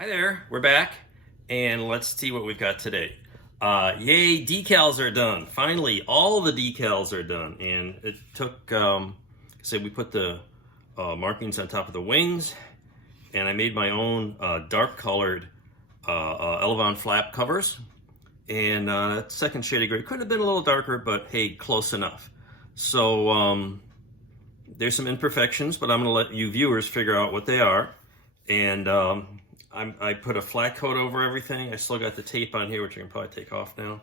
Hi there, we're back, and let's see what we've got today. Yay, decals are done. Finally, all the decals are done, and it took, we put the markings on top of the wings, and I made my own dark colored Elevon flap covers, and that second shade of gray could have been a little darker, but hey, close enough. So there's some imperfections, but I'm gonna let you viewers figure out what they are. And I put a flat coat over everything. I still got the tape on here, which I can probably take off now.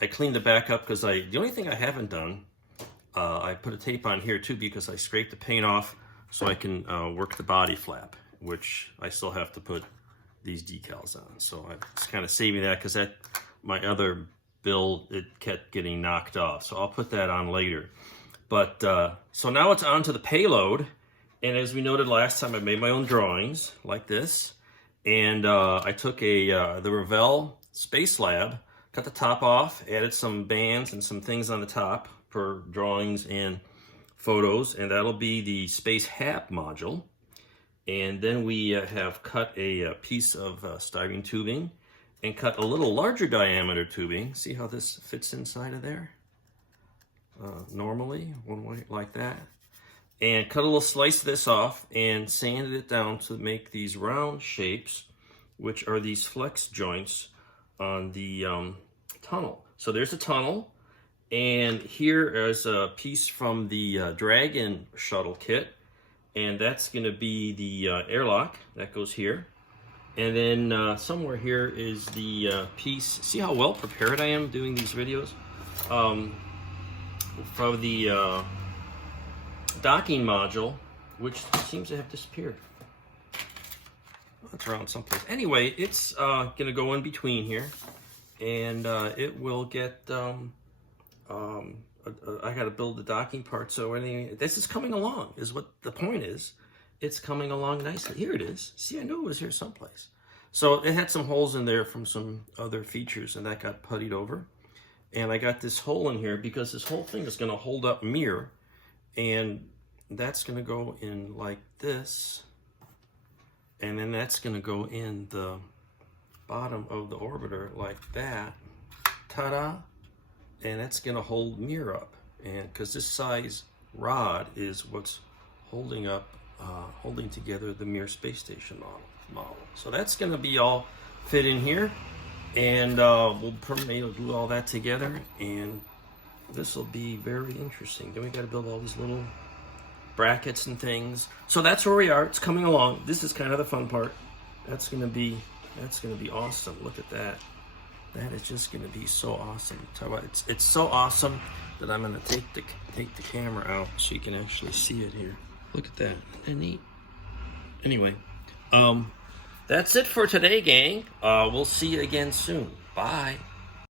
I cleaned it back up because the only thing I haven't done, I put a tape on here too because I scraped the paint off so I can work the body flap, which I still have to put these decals on. So I was kind of saving that because my other build, it kept getting knocked off. So I'll put that on later. But so now it's on to the payload. And as we noted last time, I made my own drawings like this. And I took the Revell Spacelab, cut the top off, added some bands and some things on the top for drawings and photos, and that'll be the SpaceHab module. And then we have cut a piece of styrene tubing and cut a little larger diameter tubing. See how this fits inside of there? Normally, one way like that. And cut a little slice of this off and sanded it down to make these round shapes, which are these flex joints on the tunnel. So there's a tunnel, and here is a piece from the Dragon shuttle kit, and that's going to be the airlock that goes here. And then somewhere here is the piece. See how well prepared I am doing these videos? From the docking module, which seems to have disappeared. It's around someplace. Anyway, it's gonna go in between here, and it will get. I got to build the docking part, so anyway, this is coming along. Is what the point is. It's coming along nicely. Here it is. See, I knew it was here someplace. So it had some holes in there from some other features, and that got puttied over. And I got this hole in here because this whole thing is going to hold up mirror. And that's going to go in like this. And then that's going to go in the bottom of the orbiter like that. Ta-da! And that's going to hold mirror up. And because this size rod is what's holding up, holding together the Mir space station model. So that's going to be all fit in here. And we'll glue all that together. And this will be very interesting. Then we got to build all these little brackets and things. So that's where we are. It's coming along. This is kind of the fun part. That's gonna be awesome. Look at that. That is just gonna be so awesome. Tell you what, it's so awesome that I'm gonna take the camera out so you can actually see it here. Look at that. Isn't that neat? Anyway, that's it for today, gang. We'll see you again soon. Bye.